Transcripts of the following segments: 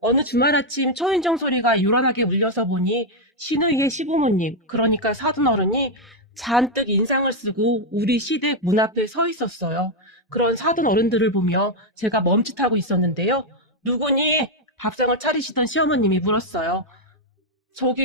어느 주말 아침 초인종 소리가 요란하게 울려서 보니 신우이의 시부모님, 그러니까 사돈어른이 잔뜩 인상을 쓰고 우리 시댁 문 앞에 서 있었어요. 그런 사돈어른들을 보며 제가 멈칫하고 있었는데요. 누구니? 밥상을 차리시던 시어머님이 물었어요.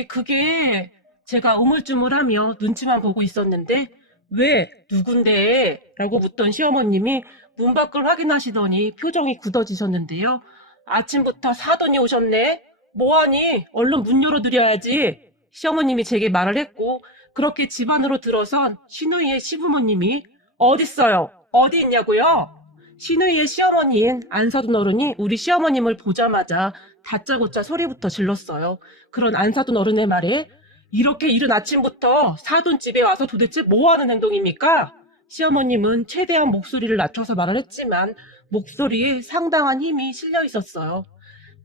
그게 제가 우물쭈물하며 눈치만 보고 있었는데 왜? 누군데? 라고 묻던 시어머님이 문 밖을 확인하시더니 표정이 굳어지셨는데요. 아침부터 사돈이 오셨네? 뭐하니? 얼른 문 열어드려야지. 시어머님이 제게 말을 했고 그렇게 집 안으로 들어선 시누이의 시부모님이 어딨어요? 어디 있냐고요? 시누이의 시어머니인 안사돈 어른이 우리 시어머님을 보자마자 다짜고짜 소리부터 질렀어요. 그런 안사돈 어른의 말에 이렇게 이른 아침부터 사돈 집에 와서 도대체 뭐 하는 행동입니까? 시어머님은 최대한 목소리를 낮춰서 말을 했지만 목소리에 상당한 힘이 실려 있었어요.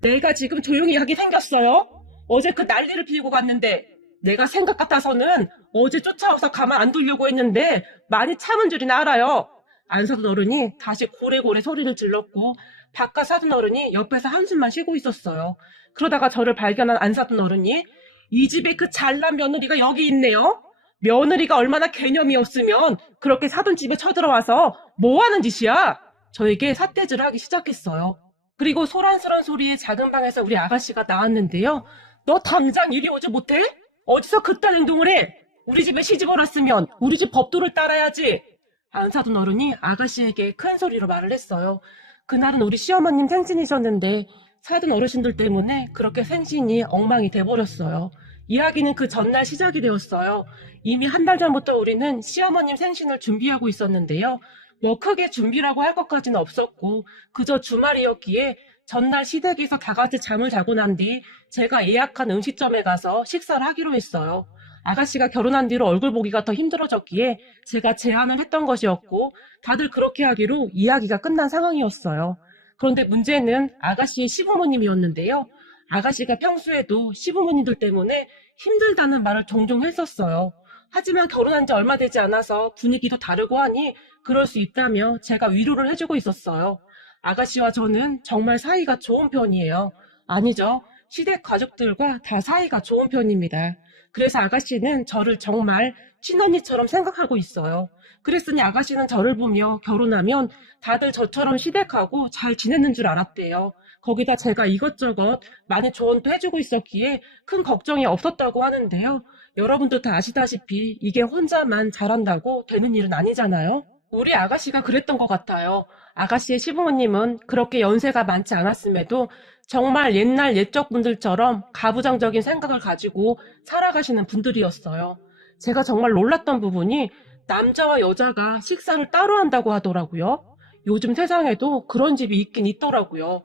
내가 지금 조용히 하게 생겼어요? 어제 그 난리를 피우고 갔는데 내가 생각 같아서는 어제 쫓아와서 가만 안 두려고 했는데 많이 참은 줄이나 알아요. 안사돈 어른이 다시 고래고래 소리를 질렀고 바깥 사돈 어른이 옆에서 한숨만 쉬고 있었어요. 그러다가 저를 발견한 안사돈 어른이 이 집에 그 잘난 며느리가 여기 있네요. 며느리가 얼마나 개념이 없으면 그렇게 사돈 집에 쳐들어와서 뭐 하는 짓이야? 저에게 삿대질을 하기 시작했어요. 그리고 소란스런 소리에 작은 방에서 우리 아가씨가 나왔는데요. 너 당장 이리 오지 못해? 어디서 그딴 행동을 해? 우리 집에 시집을 왔으면 우리 집 법도를 따라야지. 안사돈 어른이 아가씨에게 큰 소리로 말을 했어요. 그날은 우리 시어머님 생신이셨는데 사돈 어르신들 때문에 그렇게 생신이 엉망이 돼버렸어요. 이야기는 그 전날 시작이 되었어요. 이미 한 달 전부터 우리는 시어머님 생신을 준비하고 있었는데요. 뭐 크게 준비라고 할 것까지는 없었고 그저 주말이었기에 전날 시댁에서 다 같이 잠을 자고 난 뒤 제가 예약한 음식점에 가서 식사를 하기로 했어요. 아가씨가 결혼한 뒤로 얼굴 보기가 더 힘들어졌기에 제가 제안을 했던 것이었고 다들 그렇게 하기로 이야기가 끝난 상황이었어요. 그런데 문제는 아가씨의 시부모님이었는데요. 아가씨가 평소에도 시부모님들 때문에 힘들다는 말을 종종 했었어요. 하지만 결혼한 지 얼마 되지 않아서 분위기도 다르고 하니 그럴 수 있다며 제가 위로를 해주고 있었어요. 아가씨와 저는 정말 사이가 좋은 편이에요. 아니죠. 시댁 가족들과 다 사이가 좋은 편입니다. 그래서 아가씨는 저를 정말 친언니처럼 생각하고 있어요. 그랬으니 아가씨는 저를 보며 결혼하면 다들 저처럼 시댁하고 잘 지내는 줄 알았대요. 거기다 제가 이것저것 많이 조언도 해주고 있었기에 큰 걱정이 없었다고 하는데요. 여러분도 다 아시다시피 이게 혼자만 잘한다고 되는 일은 아니잖아요. 우리 아가씨가 그랬던 것 같아요. 아가씨의 시부모님은 그렇게 연세가 많지 않았음에도 정말 옛날 옛적 분들처럼 가부장적인 생각을 가지고 살아가시는 분들이었어요. 제가 정말 놀랐던 부분이 남자와 여자가 식사를 따로 한다고 하더라고요. 요즘 세상에도 그런 집이 있긴 있더라고요.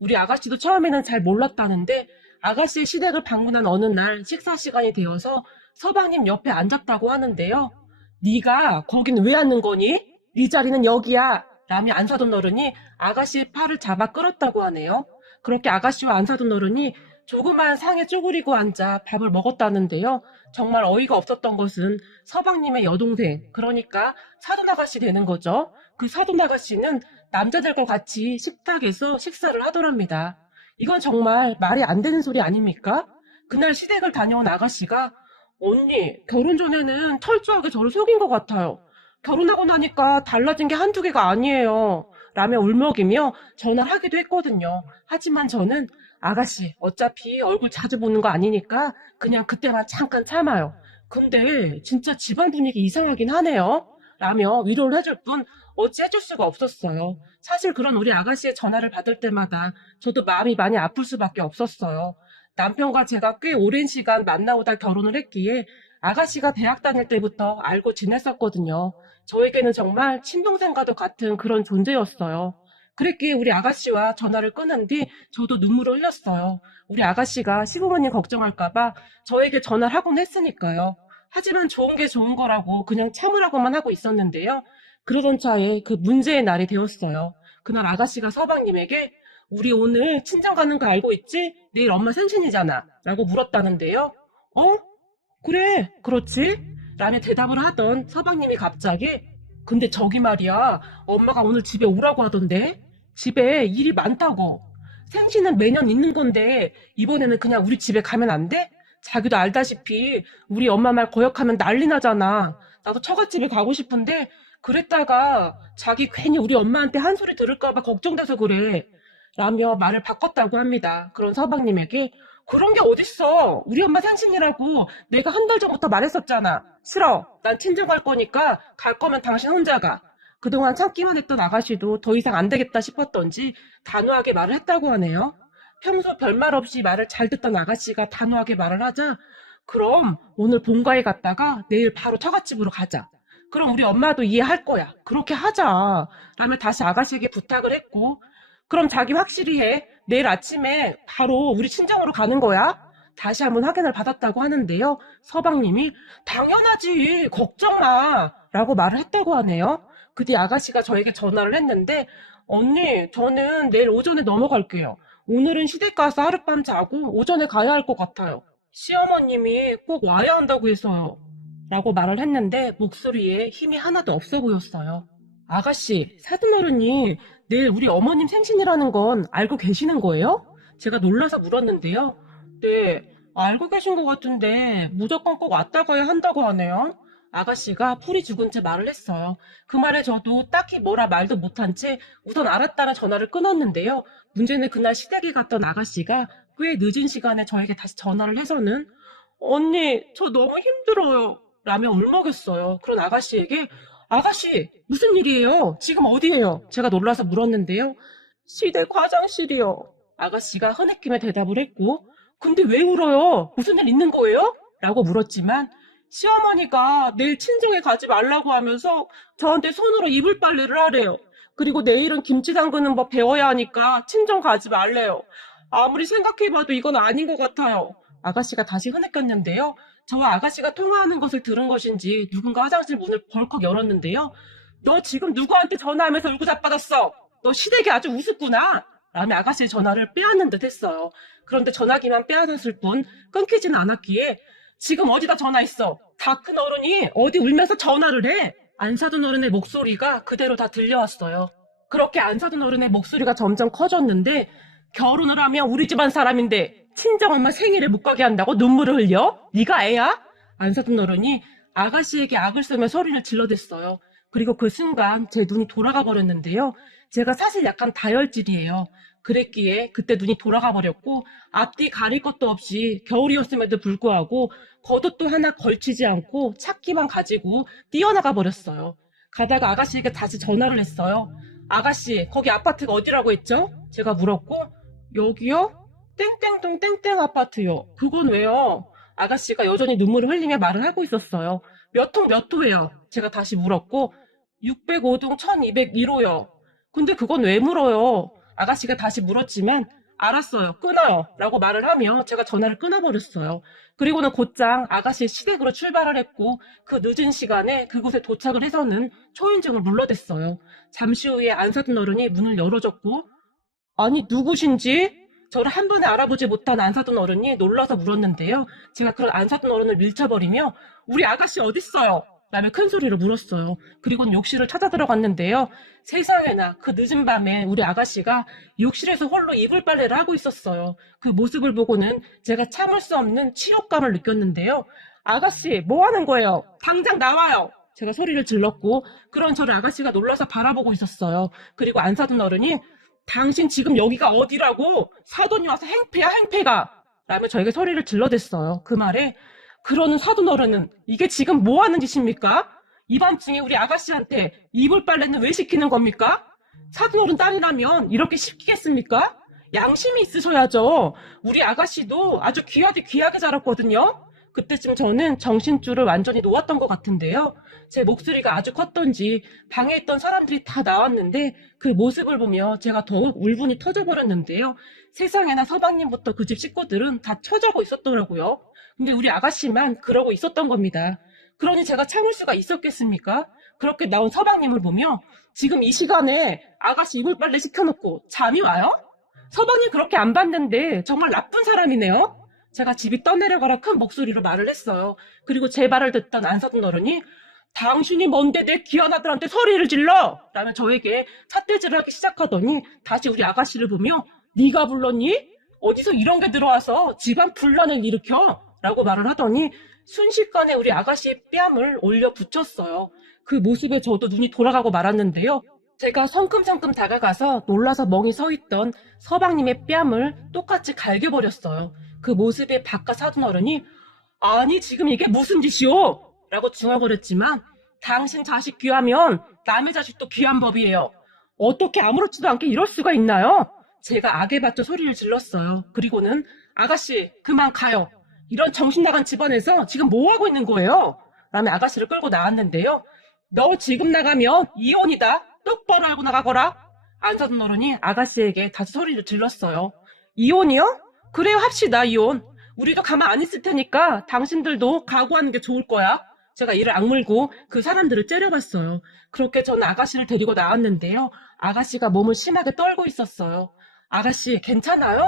우리 아가씨도 처음에는 잘 몰랐다는데 아가씨의 시댁을 방문한 어느 날 식사 시간이 되어서 서방님 옆에 앉았다고 하는데요. 네가 거긴 왜 앉는 거니? 네 자리는 여기야. 라며 안사돈 어른이 아가씨의 팔을 잡아 끌었다고 하네요. 그렇게 아가씨와 안사돈 어른이 조그만 상에 쪼그리고 앉아 밥을 먹었다는데요. 정말 어이가 없었던 것은 서방님의 여동생, 그러니까 사돈 아가씨 되는 거죠. 그 사돈 아가씨는 남자들과 같이 식탁에서 식사를 하더랍니다. 이건 정말 말이 안 되는 소리 아닙니까? 그날 시댁을 다녀온 아가씨가 언니, 결혼 전에는 철저하게 저를 속인 것 같아요. 결혼하고 나니까 달라진 게 한두 개가 아니에요. 라며 울먹이며 전화를 하기도 했거든요. 하지만 저는 아가씨, 어차피 얼굴 자주 보는 거 아니니까 그냥 그때만 잠깐 참아요. 근데 진짜 집안 분위기 이상하긴 하네요. 라며 위로를 해줄 뿐 어찌 해줄 수가 없었어요. 사실 그런 우리 아가씨의 전화를 받을 때마다 저도 마음이 많이 아플 수밖에 없었어요. 남편과 제가 꽤 오랜 시간 만나오다 결혼을 했기에 아가씨가 대학 다닐 때부터 알고 지냈었거든요. 저에게는 정말 친동생과도 같은 그런 존재였어요. 그랬기에 우리 아가씨와 전화를 끊은 뒤 저도 눈물을 흘렸어요. 우리 아가씨가 시부모님 걱정할까봐 저에게 전화를 하곤 했으니까요. 하지만 좋은 게 좋은 거라고 그냥 참으라고만 하고 있었는데요. 그러던 차에 그 문제의 날이 되었어요. 그날 아가씨가 서방님에게 우리 오늘 친정 가는 거 알고 있지? 내일 엄마 생신이잖아. 라고 물었다는데요. 어? 그래, 그렇지? 라며 대답을 하던 서방님이 갑자기 근데 저기 말이야, 엄마가 오늘 집에 오라고 하던데? 집에 일이 많다고. 생신은 매년 있는 건데 이번에는 그냥 우리 집에 가면 안 돼? 자기도 알다시피 우리 엄마 말 거역하면 난리 나잖아. 나도 처갓집에 가고 싶은데 그랬다가 자기 괜히 우리 엄마한테 한 소리 들을까 봐 걱정돼서 그래. 라며 말을 바꿨다고 합니다. 그런 서방님에게 그런 게 어딨어. 우리 엄마 생신이라고 내가 한 달 전부터 말했었잖아. 싫어. 난 친정 갈 거니까 갈 거면 당신 혼자 가. 그동안 참기만 했던 아가씨도 더 이상 안 되겠다 싶었던지 단호하게 말을 했다고 하네요. 평소 별말 없이 말을 잘 듣던 아가씨가 단호하게 말을 하자 그럼 오늘 본가에 갔다가 내일 바로 처갓집으로 가자. 그럼 우리 엄마도 이해할 거야. 그렇게 하자. 라며 다시 아가씨에게 부탁을 했고 그럼 자기 확실히 해. 내일 아침에 바로 우리 친정으로 가는 거야. 다시 한번 확인을 받았다고 하는데요. 서방님이 당연하지. 걱정 마. 라고 말을 했다고 하네요. 그 뒤 아가씨가 저에게 전화를 했는데 언니 저는 내일 오전에 넘어갈게요. 오늘은 시댁 가서 하룻밤 자고 오전에 가야 할 것 같아요. 시어머님이 꼭 와야 한다고 해서요. 라고 말을 했는데 목소리에 힘이 하나도 없어 보였어요. 아가씨, 사돈어른이 내일 우리 어머님 생신이라는 건 알고 계시는 거예요? 제가 놀라서 물었는데요. 네, 알고 계신 것 같은데 무조건 꼭 왔다 가야 한다고 하네요. 아가씨가 풀이 죽은 채 말을 했어요. 그 말에 저도 딱히 뭐라 말도 못한 채 우선 알았다는 전화를 끊었는데요. 문제는 그날 시댁에 갔던 아가씨가 꽤 늦은 시간에 저에게 다시 전화를 해서는 언니, 저 너무 힘들어요. 라며 울먹였어요. 그런 아가씨에게 아가씨, 무슨 일이에요? 지금 어디예요? 제가 놀라서 물었는데요. 시댁 화장실이요. 아가씨가 흐느끼며 대답을 했고 근데 왜 울어요? 무슨 일 있는 거예요? 라고 물었지만 시어머니가 내일 친정에 가지 말라고 하면서 저한테 손으로 이불 빨래를 하래요. 그리고 내일은 김치 담그는 법 배워야 하니까 친정 가지 말래요. 아무리 생각해봐도 이건 아닌 것 같아요. 아가씨가 다시 흐느꼈는데요. 저와 아가씨가 통화하는 것을 들은 것인지 누군가 화장실 문을 벌컥 열었는데요. 너 지금 누구한테 전화하면서 울고 자빠졌어? 너 시댁이 아주 우습구나. 라며 아가씨의 전화를 빼앗는 듯 했어요. 그런데 전화기만 빼앗았을 뿐 끊기지는 않았기에 지금 어디다 전화했어? 다 큰 어른이 어디 울면서 전화를 해? 안 사둔 어른의 목소리가 그대로 다 들려왔어요. 그렇게 안 사둔 어른의 목소리가 점점 커졌는데 결혼을 하면 우리 집안 사람인데 친정엄마 생일에 못 가게 한다고 눈물을 흘려? 네가 애야? 안 사둔 어른이 아가씨에게 악을 쓰며 소리를 질러댔어요. 그리고 그 순간 제 눈이 돌아가 버렸는데요. 제가 사실 약간 다혈질이에요. 그랬기에 그때 눈이 돌아가 버렸고 앞뒤 가릴 것도 없이 겨울이었음에도 불구하고 겉옷도 하나 걸치지 않고 찾기만 가지고 뛰어나가 버렸어요. 가다가 아가씨에게 다시 전화를 했어요. 아가씨, 거기 아파트가 어디라고 했죠? 제가 물었고 여기요? 땡땡동 땡땡 아파트요. 그건 왜요? 아가씨가 여전히 눈물을 흘리며 말을 하고 있었어요. 몇 통 몇 호예요? 제가 다시 물었고 605동 1201호요. 근데 그건 왜 물어요? 아가씨가 다시 물었지만 알았어요. 끊어요. 라고 말을 하며 제가 전화를 끊어버렸어요. 그리고는 곧장 아가씨의 시댁으로 출발을 했고 그 늦은 시간에 그곳에 도착을 해서는 초인종을 눌러댔어요. 잠시 후에 안 사둔 어른이 문을 열어줬고 아니 누구신지? 저를 한 번에 알아보지 못한 안 사둔 어른이 놀라서 물었는데요. 제가 그런 안 사둔 어른을 밀쳐버리며 우리 아가씨 어딨어요? 라며 큰 소리로 물었어요. 그리고는 욕실을 찾아 들어갔는데요. 세상에나 그 늦은 밤에 우리 아가씨가 욕실에서 홀로 이불 빨래를 하고 있었어요. 그 모습을 보고는 제가 참을 수 없는 치욕감을 느꼈는데요. 아가씨 뭐 하는 거예요? 당장 나와요. 제가 소리를 질렀고 그런 저를 아가씨가 놀라서 바라보고 있었어요. 그리고 안 사둔 어른이 당신 지금 여기가 어디라고? 사돈이 와서 행패야 행패가 라며 저에게 소리를 질러댔어요. 그 말에 그러는 사돈 어른은 이게 지금 뭐 하는 짓입니까? 이 밤중에 우리 아가씨한테 이불 빨래는 왜 시키는 겁니까? 사돈 어른 딸이라면 이렇게 시키겠습니까? 양심이 있으셔야죠. 우리 아가씨도 아주 귀하디 귀하게 자랐거든요. 그때쯤 저는 정신줄을 완전히 놓았던 것 같은데요. 제 목소리가 아주 컸던지 방에 있던 사람들이 다 나왔는데 그 모습을 보며 제가 더욱 울분이 터져버렸는데요. 세상에나 서방님부터 그 집 식구들은 다 처자고 있었더라고요. 근데 우리 아가씨만 그러고 있었던 겁니다. 그러니 제가 참을 수가 있었겠습니까? 그렇게 나온 서방님을 보며 지금 이 시간에 아가씨 이불 빨래 시켜놓고 잠이 와요? 서방님 그렇게 안 봤는데 정말 나쁜 사람이네요. 제가 집이 떠내려가라 큰 목소리로 말을 했어요. 그리고 제 말을 듣던 안 사둔 어른이 당신이 뭔데 내 귀한 아들한테 소리를 질러! 라며 저에게 삿대질을 하기 시작하더니 다시 우리 아가씨를 보며 네가 불렀니? 어디서 이런 게 들어와서 집안 분란을 일으켜? 라고 말을 하더니 순식간에 우리 아가씨의 뺨을 올려 붙였어요. 그 모습에 저도 눈이 돌아가고 말았는데요. 제가 성큼성큼 다가가서 놀라서 멍이 서 있던 서방님의 뺨을 똑같이 갈겨버렸어요. 그 모습에 바깥 사돈어른이 아니 지금 이게 무슨 짓이오? 라고 중얼거렸지만 당신 자식 귀하면 남의 자식도 귀한 법이에요. 어떻게 아무렇지도 않게 이럴 수가 있나요? 제가 악에 받쳐 소리를 질렀어요. 그리고는 아가씨 그만 가요. 이런 정신 나간 집안에서 지금 뭐 하고 있는 거예요? 라며 아가씨를 끌고 나왔는데요. 너 지금 나가면 이혼이다. 똑바로 알고 나가거라. 안사돈 어른이 아가씨에게 다시 소리를 질렀어요. 이혼이요? 그래요 합시다 이혼. 우리도 가만 안 있을 테니까 당신들도 각오하는 게 좋을 거야. 제가 이를 악물고 그 사람들을 째려봤어요. 그렇게 저는 아가씨를 데리고 나왔는데요. 아가씨가 몸을 심하게 떨고 있었어요. 아가씨 괜찮아요?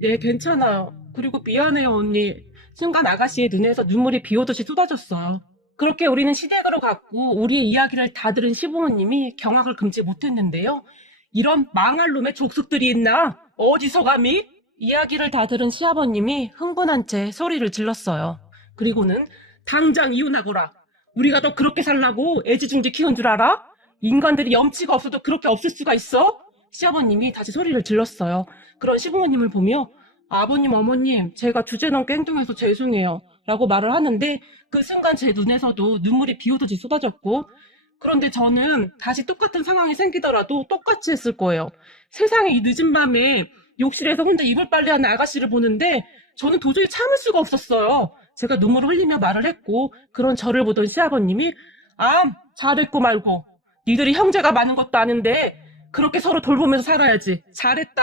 네 괜찮아요. 그리고 미안해요 언니. 순간 아가씨의 눈에서 눈물이 비 오듯이 쏟아졌어요. 그렇게 우리는 시댁으로 갔고 우리의 이야기를 다 들은 시부모님이 경악을 금치 못했는데요. 이런 망할 놈의 족속들이 있나? 어디서 감히? 이야기를 다 들은 시아버님이 흥분한 채 소리를 질렀어요. 그리고는 당장 이혼하거라. 우리가 너 그렇게 살라고 애지중지 키운 줄 알아? 인간들이 염치가 없어도 그렇게 없을 수가 있어? 시아버님이 다시 소리를 질렀어요. 그런 시부모님을 보며 아버님, 어머님, 제가 주제넘게 행동해서 죄송해요. 라고 말을 하는데 그 순간 제 눈에서도 눈물이 비오듯이 쏟아졌고 그런데 저는 다시 똑같은 상황이 생기더라도 똑같이 했을 거예요. 세상에 이 늦은 밤에 욕실에서 혼자 이불 빨래하는 아가씨를 보는데 저는 도저히 참을 수가 없었어요. 제가 눈물을 흘리며 말을 했고 그런 저를 보던 시아버님이 잘했고 말고 니들이 형제가 많은 것도 아는데 그렇게 서로 돌보면서 살아야지. 잘했다.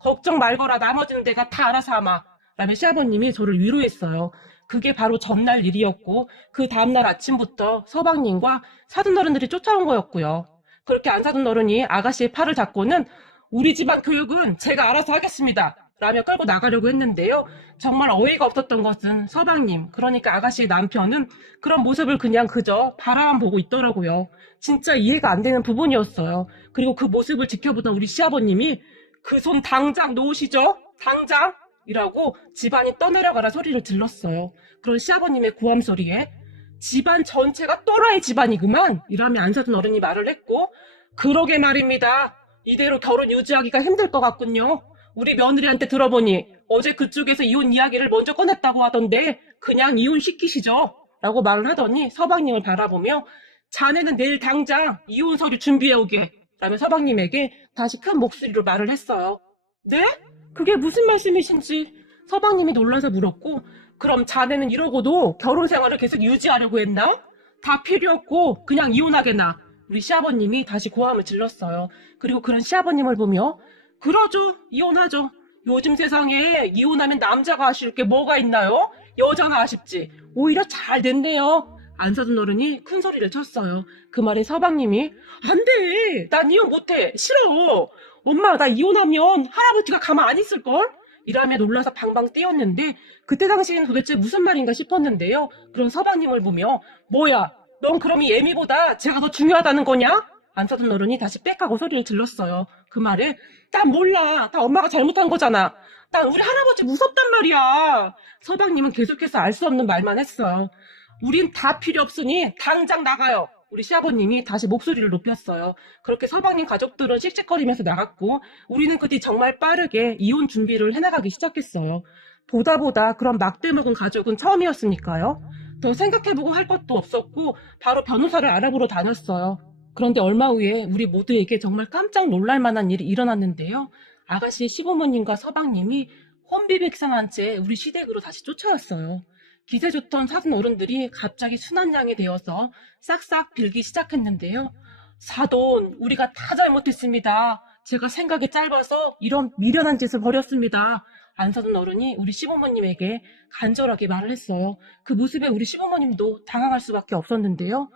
걱정 말거라. 나머지는 내가 다 알아서 하마. 라며 시아버님이 저를 위로했어요. 그게 바로 전날 일이었고 그 다음날 아침부터 서방님과 사돈어른들이 쫓아온 거였고요. 그렇게 안사돈어른이 아가씨의 팔을 잡고는 우리 집안 교육은 제가 알아서 하겠습니다. 라며 끌고 나가려고 했는데요. 정말 어이가 없었던 것은 서방님, 그러니까 아가씨의 남편은 그런 모습을 그냥 그저 바라만 보고 있더라고요. 진짜 이해가 안 되는 부분이었어요. 그리고 그 모습을 지켜보던 우리 시아버님이 그 손 당장 놓으시죠? 당장! 이라고 집안이 떠내려가라 소리를 질렀어요. 그런 시아버님의 고함 소리에 집안 전체가 또라이 집안이구만! 이라며 안사돈 어른이 말을 했고 그러게 말입니다. 이대로 결혼 유지하기가 힘들 것 같군요. 우리 며느리한테 들어보니 어제 그쪽에서 이혼 이야기를 먼저 꺼냈다고 하던데 그냥 이혼시키시죠. 라고 말을 하더니 서방님을 바라보며 자네는 내일 당장 이혼 서류 준비해오게 라며 서방님에게 다시 큰 목소리로 말을 했어요. 네? 그게 무슨 말씀이신지 서방님이 놀라서 물었고 그럼 자네는 이러고도 결혼 생활을 계속 유지하려고 했나? 다 필요 없고 그냥 이혼하게나. 우리 시아버님이 다시 고함을 질렀어요. 그리고 그런 시아버님을 보며 그러죠. 이혼하죠. 요즘 세상에 이혼하면 남자가 아쉬울 게 뭐가 있나요? 여자가 아쉽지. 오히려 잘 됐네요. 안사돈 어른이 큰 소리를 쳤어요. 그 말에 서방님이 안 돼. 난 이혼 못해. 싫어. 엄마 나 이혼하면 할아버지가 가만 안 있을걸? 이라며 놀라서 방방 뛰었는데 그때 당시에는 도대체 무슨 말인가 싶었는데요. 그런 서방님을 보며 뭐야 넌 그럼 이 애미보다 제가 더 중요하다는 거냐? 안사돈 어른이 다시 빽하고 소리를 질렀어요. 그 말에 난 몰라. 다 엄마가 잘못한 거잖아. 난 우리 할아버지 무섭단 말이야. 서방님은 계속해서 알 수 없는 말만 했어요. 우린 다 필요 없으니 당장 나가요. 우리 시아버님이 다시 목소리를 높였어요. 그렇게 서방님 가족들은 씩씩거리면서 나갔고 우리는 그 뒤 정말 빠르게 이혼 준비를 해나가기 시작했어요. 보다 그런 막대먹은 가족은 처음이었으니까요. 더 생각해보고 할 것도 없었고 바로 변호사를 알아보러 다녔어요. 그런데 얼마 후에 우리 모두에게 정말 깜짝 놀랄 만한 일이 일어났는데요. 아가씨의 시부모님과 서방님이 혼비백산한 채 우리 시댁으로 다시 쫓아왔어요. 기세 좋던 사돈 어른들이 갑자기 순한 양이 되어서 싹싹 빌기 시작했는데요. 사돈, 우리가 다 잘못했습니다. 제가 생각이 짧아서 이런 미련한 짓을 벌였습니다. 안사돈 어른이 우리 시부모님에게 간절하게 말을 했어요. 그 모습에 우리 시부모님도 당황할 수밖에 없었는데요.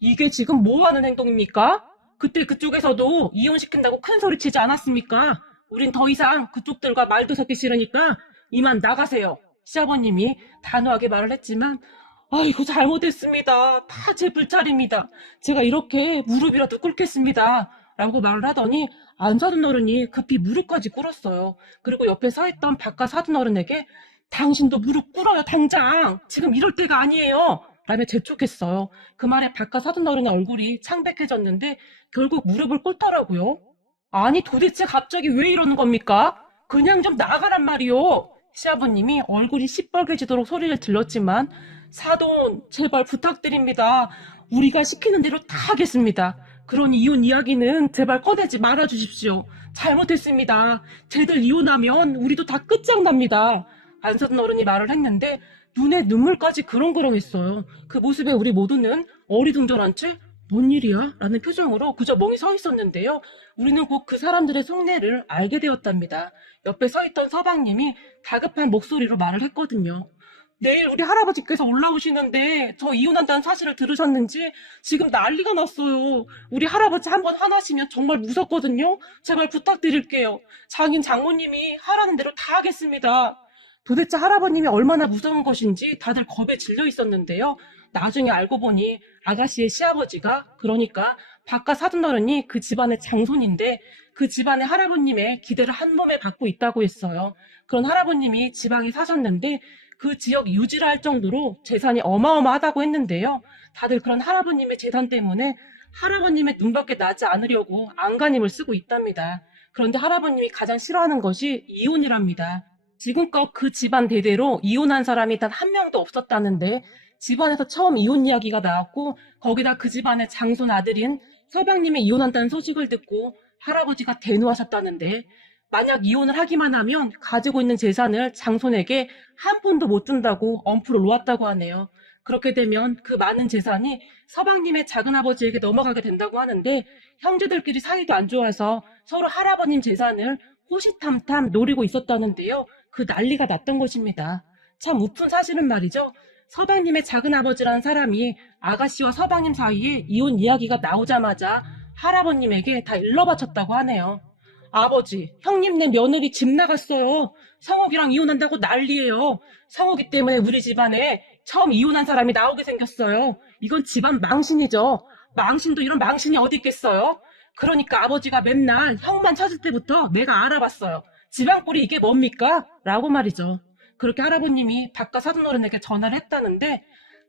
이게 지금 뭐 하는 행동입니까? 그때 그쪽에서도 이혼시킨다고 큰 소리 치지 않았습니까? 우린 더 이상 그쪽들과 말도 섞기 싫으니까 이만 나가세요. 시아버님이 단호하게 말을 했지만 아이고 잘못했습니다. 다 제 불찰입니다. 제가 이렇게 무릎이라도 꿇겠습니다. 라고 말을 하더니 안사돈 어른이 급히 무릎까지 꿇었어요. 그리고 옆에 서 있던 바깥 사돈 어른에게 당신도 무릎 꿇어요, 당장. 지금 이럴 때가 아니에요. 라며 재촉했어요. 그 말에 바깥 사돈 어른의 얼굴이 창백해졌는데 결국 무릎을 꿇더라고요. 아니 도대체 갑자기 왜 이러는 겁니까? 그냥 좀 나가란 말이요. 시아버님이 얼굴이 시뻘개지도록 소리를 질렀지만 사돈 제발 부탁드립니다. 우리가 시키는 대로 다 하겠습니다. 그러니 이혼 이야기는 제발 꺼내지 말아 주십시오. 잘못했습니다. 쟤들 이혼하면 우리도 다 끝장납니다. 안사돈 어른이 말을 했는데 눈에 눈물까지 그렁그렁했어요. 그 모습에 우리 모두는 어리둥절한 채 뭔 일이야? 라는 표정으로 그저 멍이 서 있었는데요. 우리는 곧 그 사람들의 속내를 알게 되었답니다. 옆에 서 있던 서방님이 다급한 목소리로 말을 했거든요. 내일 우리 할아버지께서 올라오시는데 저 이혼한다는 사실을 들으셨는지 지금 난리가 났어요. 우리 할아버지 한번 화나시면 정말 무섭거든요. 제발 부탁드릴게요. 장인 장모님이 하라는 대로 다 하겠습니다. 도대체 할아버님이 얼마나 무서운 것인지 다들 겁에 질려 있었는데요. 나중에 알고 보니 아가씨의 시아버지가 그러니까 바깥 사돈어른이 그 집안의 장손인데 그 집안의 할아버님의 기대를 한 몸에 받고 있다고 했어요. 그런 할아버님이 지방에 사셨는데 그 지역 유지를 할 정도로 재산이 어마어마하다고 했는데요. 다들 그런 할아버님의 재산 때문에 할아버님의 눈밖에 나지 않으려고 안간힘을 쓰고 있답니다. 그런데 할아버님이 가장 싫어하는 것이 이혼이랍니다. 지금껏 그 집안 대대로 이혼한 사람이 단 한 명도 없었다는데 집안에서 처음 이혼 이야기가 나왔고 거기다 그 집안의 장손 아들인 서방님이 이혼한다는 소식을 듣고 할아버지가 대노하셨다는데 만약 이혼을 하기만 하면 가지고 있는 재산을 장손에게 한 푼도 못 준다고 엄프를 놓았다고 하네요. 그렇게 되면 그 많은 재산이 서방님의 작은아버지에게 넘어가게 된다고 하는데 형제들끼리 사이도 안 좋아서 서로 할아버님 재산을 호시탐탐 노리고 있었다는데요. 그 난리가 났던 것입니다. 참 우픈 사실은 말이죠. 서방님의 작은아버지라는 사람이 아가씨와 서방님 사이에 이혼 이야기가 나오자마자 할아버님에게 다 일러바쳤다고 하네요. 아버지, 형님네 며느리 집 나갔어요. 성욱이랑 이혼한다고 난리예요. 성욱이 때문에 우리 집안에 처음 이혼한 사람이 나오게 생겼어요. 이건 집안 망신이죠. 망신도 이런 망신이 어디 있겠어요? 그러니까 아버지가 맨날 형만 찾을 때부터 내가 알아봤어요. 지방꼴이 이게 뭡니까? 라고 말이죠. 그렇게 할아버님이 바깥 사돈어른에게 전화를 했다는데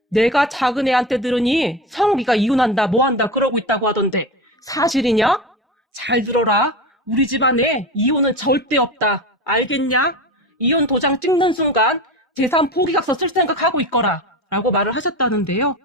내가 작은 애한테 들으니 성욱이가 이혼한다 뭐한다 그러고 있다고 하던데 사실이냐? 잘 들어라. 우리 집안에 이혼은 절대 없다. 알겠냐? 이혼 도장 찍는 순간 재산 포기각서 쓸 생각하고 있거라. 라고 말을 하셨다는데요.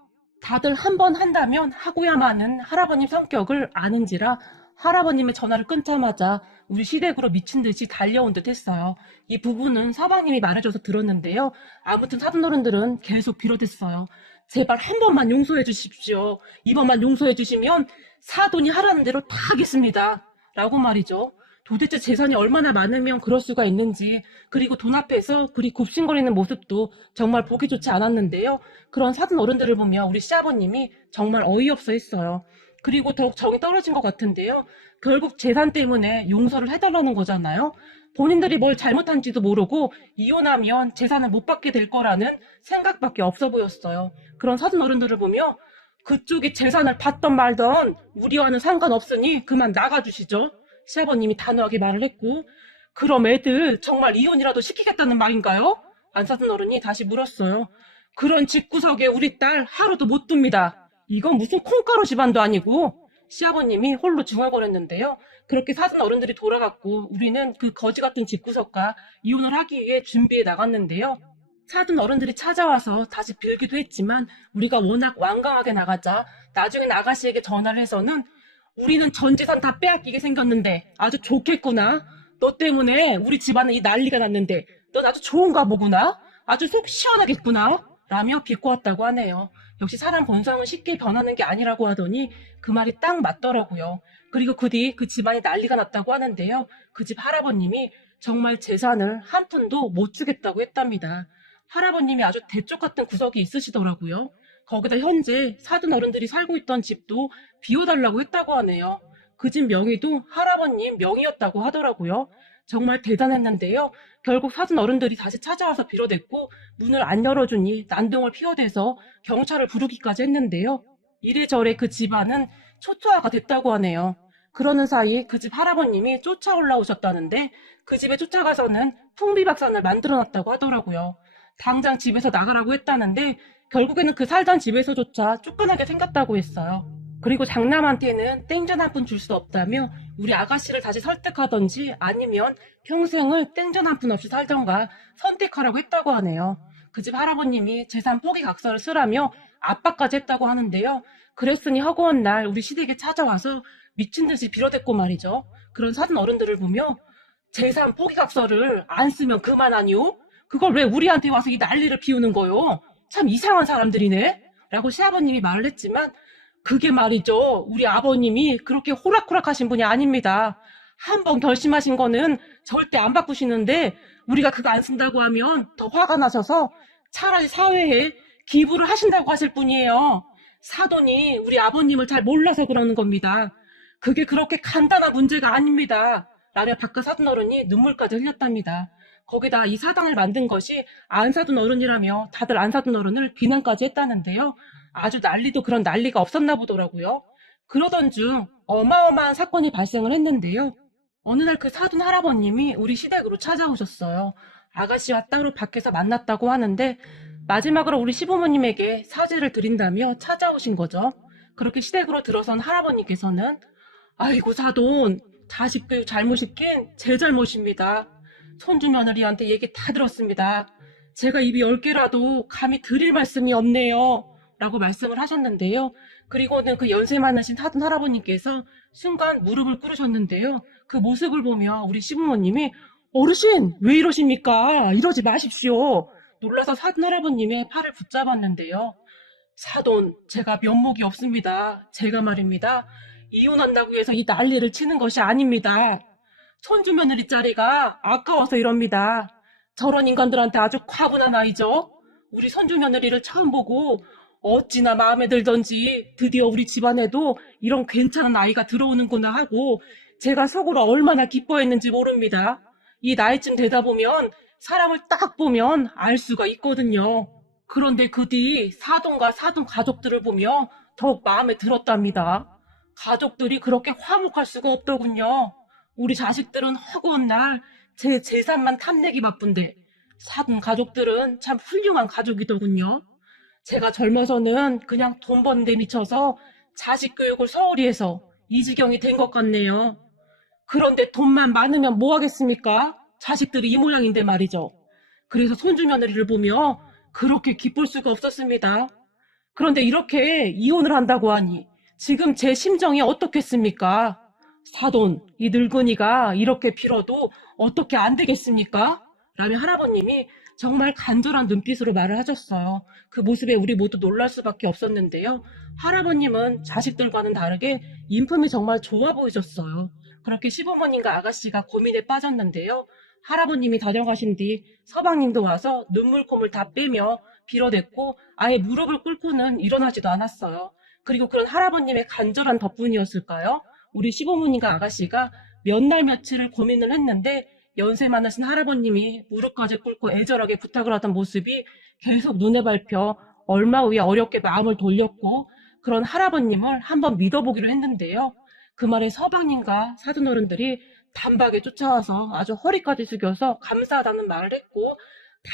다들 한 번 한다면 하고야마는 할아버님 성격을 아는지라 할아버님의 전화를 끊자마자 우리 시댁으로 미친 듯이 달려온 듯 했어요. 이 부분은 서방님이 말해줘서 들었는데요. 아무튼 사돈어른들은 계속 빌어댔어요. 제발 한 번만 용서해 주십시오. 이번만 용서해 주시면 사돈이 하라는 대로 다 하겠습니다. 라고 말이죠. 도대체 재산이 얼마나 많으면 그럴 수가 있는지 그리고 돈 앞에서 그리 굽신거리는 모습도 정말 보기 좋지 않았는데요. 그런 사돈 어른들을 보며 우리 시아버님이 정말 어이없어 했어요. 그리고 더욱 정이 떨어진 것 같은데요. 결국 재산 때문에 용서를 해달라는 거잖아요. 본인들이 뭘 잘못한지도 모르고 이혼하면 재산을 못 받게 될 거라는 생각밖에 없어 보였어요. 그런 사돈 어른들을 보며 그쪽이 재산을 받던 말던 우리와는 상관없으니 그만 나가주시죠. 시아버님이 단호하게 말을 했고 그럼 애들 정말 이혼이라도 시키겠다는 말인가요? 안사돈 어른이 다시 물었어요. 그런 집구석에 우리 딸 하루도 못 둡니다. 이건 무슨 콩가루 집안도 아니고 시아버님이 홀로 중얼거렸는데요. 그렇게 사돈 어른들이 돌아갔고 우리는 그 거지 같은 집구석과 이혼을 하기 위해 준비해 나갔는데요. 사돈 어른들이 찾아와서 다시 빌기도 했지만 우리가 워낙 완강하게 나가자 나중에 아가씨에게 전화를 해서는 우리는 전 재산 다 빼앗기게 생겼는데 아주 좋겠구나. 너 때문에 우리 집안은 이 난리가 났는데 넌 아주 좋은가 보구나. 아주 속 시원하겠구나. 라며 비꼬았다고 하네요. 역시 사람 본성은 쉽게 변하는 게 아니라고 하더니 그 말이 딱 맞더라고요. 그리고 그 뒤 그 집안이 난리가 났다고 하는데요. 그 집 할아버님이 정말 재산을 한 푼도 못 주겠다고 했답니다. 할아버님이 아주 대쪽 같은 구석이 있으시더라고요. 거기다 현재 사돈 어른들이 살고 있던 집도 비워달라고 했다고 하네요. 그 집 명의도 할아버님 명의였다고 하더라고요. 정말 대단했는데요. 결국 사돈 어른들이 다시 찾아와서 빌어댔고 문을 안 열어주니 난동을 피워대서 경찰을 부르기까지 했는데요. 이래저래 그 집안은 초토화가 됐다고 하네요. 그러는 사이 그 집 할아버님이 쫓아 올라오셨다는데 그 집에 쫓아가서는 풍비박산을 만들어놨다고 하더라고요. 당장 집에서 나가라고 했다는데 결국에는 그 살던 집에서조차 쫓겨나게 생겼다고 했어요. 그리고 장남한테는 땡전 한 푼 줄 수 없다며 우리 아가씨를 다시 설득하던지 아니면 평생을 땡전 한 푼 없이 살던가 선택하라고 했다고 하네요. 그 집 할아버님이 재산 포기 각서를 쓰라며 압박까지 했다고 하는데요. 그랬으니 허구한 날 우리 시댁에 찾아와서 미친 듯이 빌어댔고 말이죠. 그런 사돈 어른들을 보며 재산 포기 각서를 안 쓰면 그만하니요? 그걸 왜 우리한테 와서 이 난리를 피우는 거요? 참 이상한 사람들이네? 라고 시아버님이 말을 했지만 그게 말이죠. 우리 아버님이 그렇게 호락호락하신 분이 아닙니다. 한 번 결심하신 거는 절대 안 바꾸시는데 우리가 그거 안 쓴다고 하면 더 화가 나셔서 차라리 사회에 기부를 하신다고 하실 분이에요. 사돈이 우리 아버님을 잘 몰라서 그러는 겁니다. 그게 그렇게 간단한 문제가 아닙니다. 라며 바깥 사돈 어른이 눈물까지 흘렸답니다. 거기다 이 사당을 만든 것이 안사돈 어른이라며 다들 안사돈 어른을 비난까지 했다는데요. 아주 난리도 그런 난리가 없었나 보더라고요. 그러던 중 어마어마한 사건이 발생을 했는데요. 어느 날 그 사돈 할아버님이 우리 시댁으로 찾아오셨어요. 아가씨와 따로 밖에서 만났다고 하는데 마지막으로 우리 시부모님에게 사죄를 드린다며 찾아오신 거죠. 그렇게 시댁으로 들어선 할아버님께서는 아이고 사돈, 자식 교육 잘못시킨 제 잘못입니다. 손주 며느리한테 얘기 다 들었습니다. 제가 입이 10개라도 감히 드릴 말씀이 없네요. 라고 말씀을 하셨는데요. 그리고는 그 연세 많으신 사돈 할아버님께서 순간 무릎을 꿇으셨는데요. 그 모습을 보며 우리 시부모님이 어르신 왜 이러십니까? 이러지 마십시오. 놀라서 사돈 할아버님의 팔을 붙잡았는데요. 사돈, 제가 면목이 없습니다. 제가 말입니다. 이혼한다고 해서 이 난리를 치는 것이 아닙니다. 손주 며느리 자리가 아까워서 이럽니다. 저런 인간들한테 아주 과분한 아이죠. 우리 손주 며느리를 처음 보고 어찌나 마음에 들던지 드디어 우리 집안에도 이런 괜찮은 아이가 들어오는구나 하고 제가 속으로 얼마나 기뻐했는지 모릅니다. 이 나이쯤 되다 보면 사람을 딱 보면 알 수가 있거든요. 그런데 그 뒤 사돈과 사돈 가족들을 보며 더욱 마음에 들었답니다. 가족들이 그렇게 화목할 수가 없더군요. 우리 자식들은 허구한 날 제 재산만 탐내기 바쁜데 사돈 가족들은 참 훌륭한 가족이더군요. 제가 젊어서는 그냥 돈 버는 데 미쳐서 자식 교육을 소홀히 해서 이 지경이 된 것 같네요. 그런데 돈만 많으면 뭐 하겠습니까? 자식들이 이 모양인데 말이죠. 그래서 손주 며느리를 보며 그렇게 기쁠 수가 없었습니다. 그런데 이렇게 이혼을 한다고 하니 지금 제 심정이 어떻겠습니까? 사돈, 이 늙은이가 이렇게 빌어도 어떻게 안 되겠습니까? 라며 할아버님이 정말 간절한 눈빛으로 말을 하셨어요. 그 모습에 우리 모두 놀랄 수밖에 없었는데요. 할아버님은 자식들과는 다르게 인품이 정말 좋아 보이셨어요. 그렇게 시부모님과 아가씨가 고민에 빠졌는데요. 할아버님이 다녀가신 뒤 서방님도 와서 눈물콧물 다 빼며 빌어댔고 아예 무릎을 꿇고는 일어나지도 않았어요. 그리고 그런 할아버님의 간절한 덕분이었을까요? 우리 시부모님과 아가씨가 몇 날 며칠을 고민을 했는데 연세 많으신 할아버님이 무릎까지 꿇고 애절하게 부탁을 하던 모습이 계속 눈에 밟혀 얼마 후에 어렵게 마음을 돌렸고 그런 할아버님을 한번 믿어보기로 했는데요. 그 말에 서방님과 사돈어른들이 단박에 쫓아와서 아주 허리까지 숙여서 감사하다는 말을 했고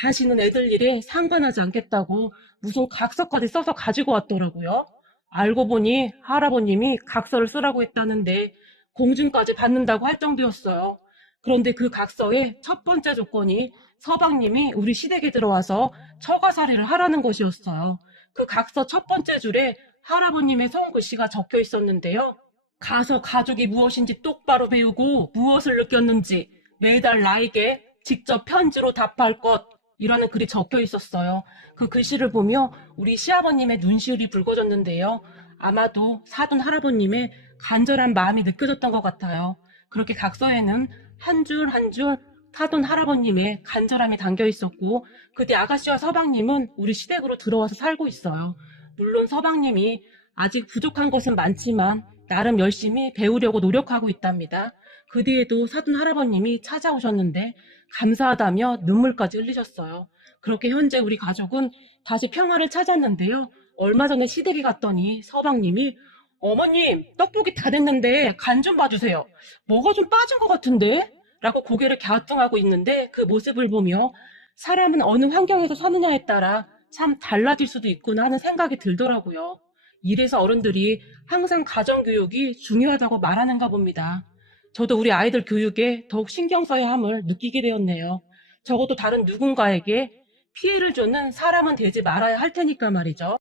다시는 애들 일에 상관하지 않겠다고 무슨 각서까지 써서 가지고 왔더라고요. 알고 보니 할아버님이 각서를 쓰라고 했다는데 공준까지 받는다고 할 정도였어요. 그런데 그 각서의 첫 번째 조건이 서방님이 우리 시댁에 들어와서 처가살이를 하라는 것이었어요. 그 각서 첫 번째 줄에 할아버님의 손글씨가 적혀 있었는데요. 가서 가족이 무엇인지 똑바로 배우고 무엇을 느꼈는지 매달 나에게 직접 편지로 답할 것 이라는 글이 적혀 있었어요. 그 글씨를 보며 우리 시아버님의 눈시울이 붉어졌는데요. 아마도 사돈 할아버님의 간절한 마음이 느껴졌던 것 같아요. 그렇게 각서에는 한 줄 한 줄 사돈 할아버님의 간절함이 담겨 있었고 그때 아가씨와 서방님은 우리 시댁으로 들어와서 살고 있어요. 물론 서방님이 아직 부족한 것은 많지만 나름 열심히 배우려고 노력하고 있답니다. 그 뒤에도 사돈 할아버님이 찾아오셨는데 감사하다며 눈물까지 흘리셨어요. 그렇게 현재 우리 가족은 다시 평화를 찾았는데요. 얼마 전에 시댁에 갔더니 서방님이 어머님, 떡볶이 다 됐는데 간 좀 봐주세요. 뭐가 좀 빠진 것 같은데? 라고 고개를 갸우뚱하고 있는데 그 모습을 보며 사람은 어느 환경에서 사느냐에 따라 참 달라질 수도 있구나 하는 생각이 들더라고요. 이래서 어른들이 항상 가정교육이 중요하다고 말하는가 봅니다. 저도 우리 아이들 교육에 더욱 신경 써야 함을 느끼게 되었네요. 적어도 다른 누군가에게 피해를 주는 사람은 되지 말아야 할 테니까 말이죠.